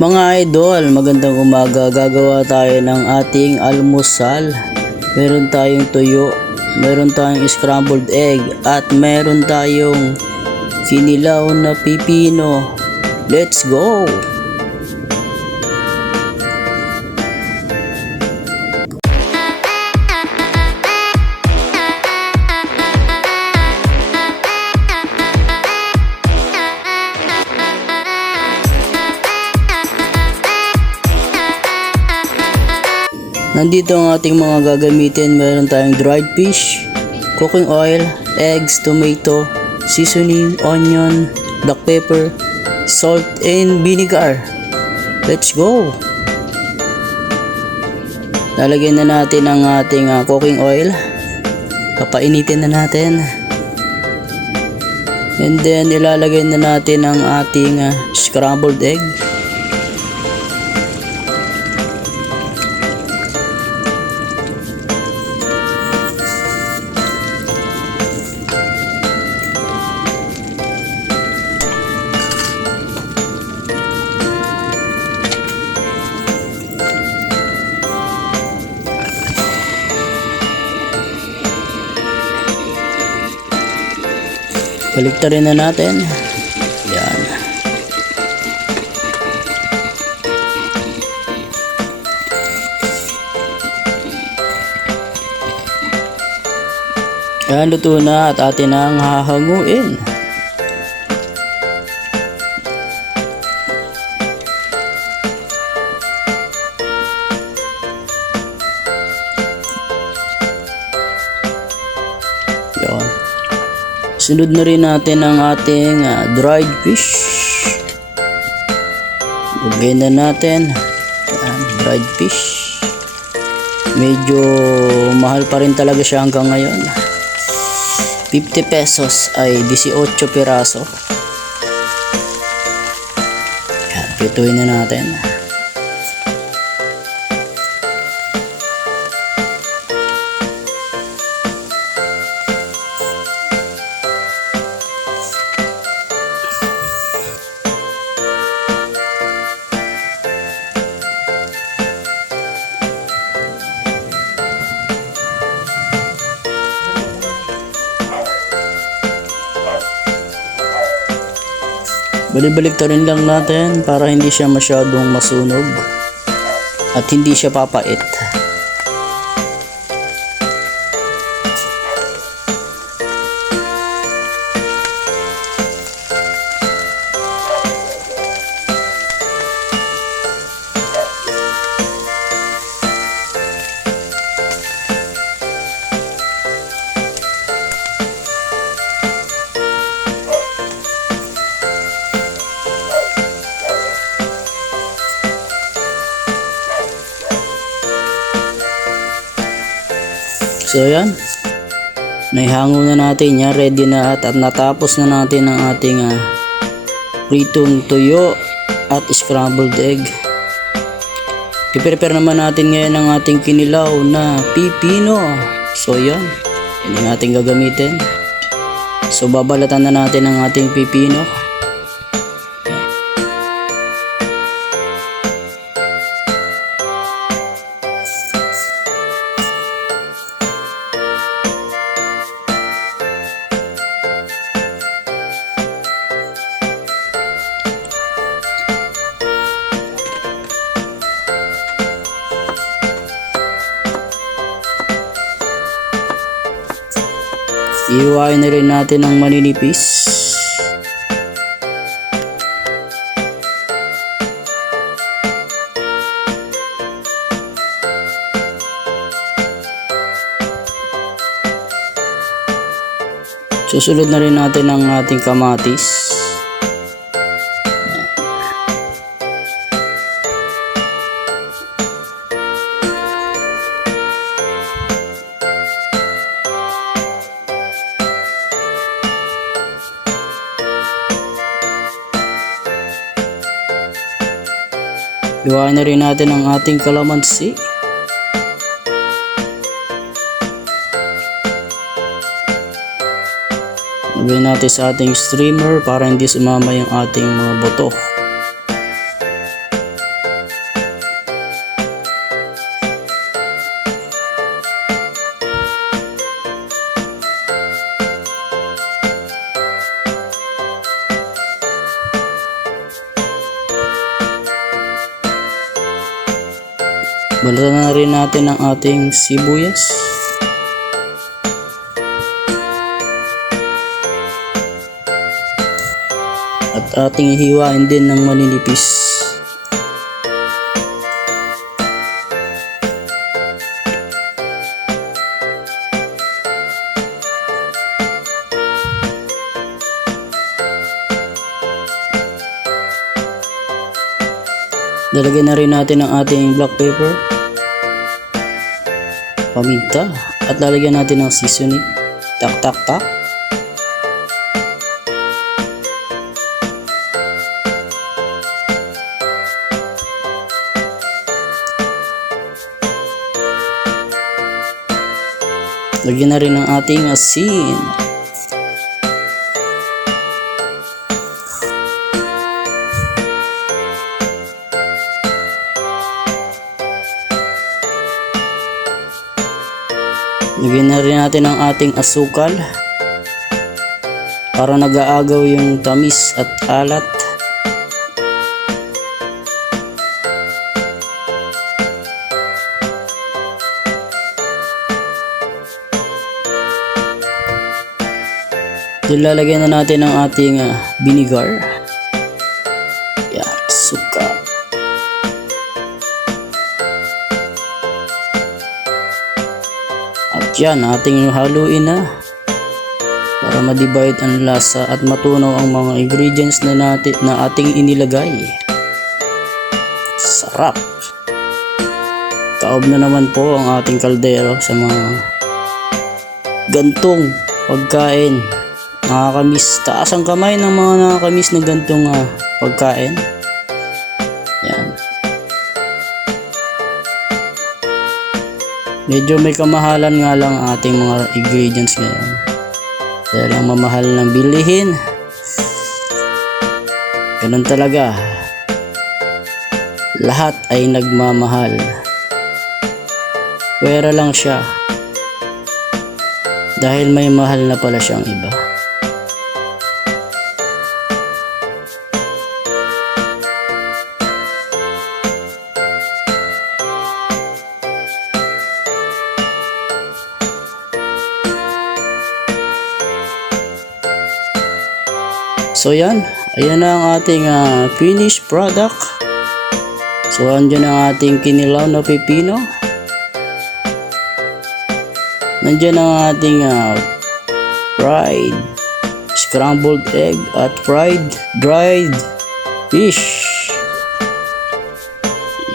Mga idol, magandang umaga. Gagawa tayo ng ating almusal. Meron tayong tuyo, meron tayong scrambled egg, at meron tayong kinilaw na pipino. Let's go! Nandito ang ating mga gagamitin. Meron tayong dried fish, cooking oil, eggs, tomato, seasoning, onion, black pepper, salt, and vinegar. Let's go! Lalagyan na natin ang ating cooking oil. Papainitin na natin. And then ilalagay na natin ang ating scrambled egg. Baliktarin na natin. Yan. Yan, luto na at atin ang hahanguin. Yan. Sunod na rin natin ang ating dried fish. Lagyan na natin. Ayan, dried fish. Medyo mahal pa rin talaga siya hanggang ngayon. 50 pesos ay 18 piraso. Ayan, pituin na natin. Balik-baliktarin lang natin para hindi siya masyadong masunog at hindi siya papait. So yan, naihango na natin yan, ready na at natapos na natin ang ating pritong tuyo at scrambled egg. I-prepare naman natin ngayon ang ating kinilaw na pipino. So yan, yun ang ating gagamitin. So babalatan na natin ang ating pipino. Ihiwain na rin natin ng maninipis. Susunod na rin natin ang ating kamatis. Iwain na rin natin ang ating kalamansi. Lagyan natin sa ating streamer para hindi sumama yung ating mga buto. Balatan na rin natin ang ating sibuyas. At ating hiwain din ng maninipis. Dalagyan na rin natin ang ating black pepper, paminta, at lalagyan natin ng seasoning. Tak tak tak. Lagyan na rin ang ating asin. Lagyan na rin natin ang ating asukal para nag-aagaw yung tamis at alat. Lalagyan na natin ang ating vinegar. Yan, suka. At yan, ating haluin na para ma-divide ang lasa at matunaw ang mga ingredients na ating inilagay. Sarap! Taob na naman po ang ating kaldero sa mga gantong pagkain. Nakakamiss. Taas ang kamay ng mga nakakamiss na gantong pagkain. Yan. Medyo may kamahalan nga lang ang ating mga ingredients ngayon. Dahil ang mamahal ng bilihin. Ganun talaga. Lahat ay nagmamahal. Pwera lang siya. Dahil may mahal na pala siyang iba. So yan, ayan na ang ating finished product. So andyan ang ating kinilaw na pipino. Nandyan ang ating fried scrambled egg at fried dried fish.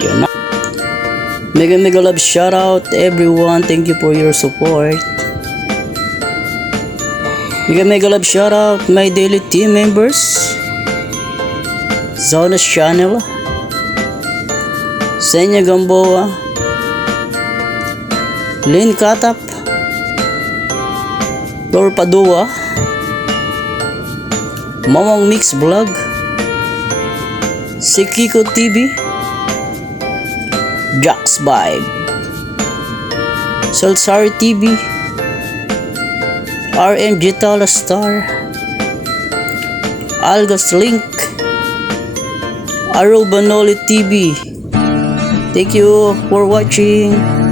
Yan na. Mega love shout out everyone. Thank you for your support. Mega love shout out my daily team members, Zonas Channel, Senya Gamboa, Lynn Katap, Flor Padua, Mamang Mix Vlog, Sikiko TV, Jax Vibe, Salsari TV, RMG Talastar, Algas Link, Arrow Banoli TV. Thank you for watching.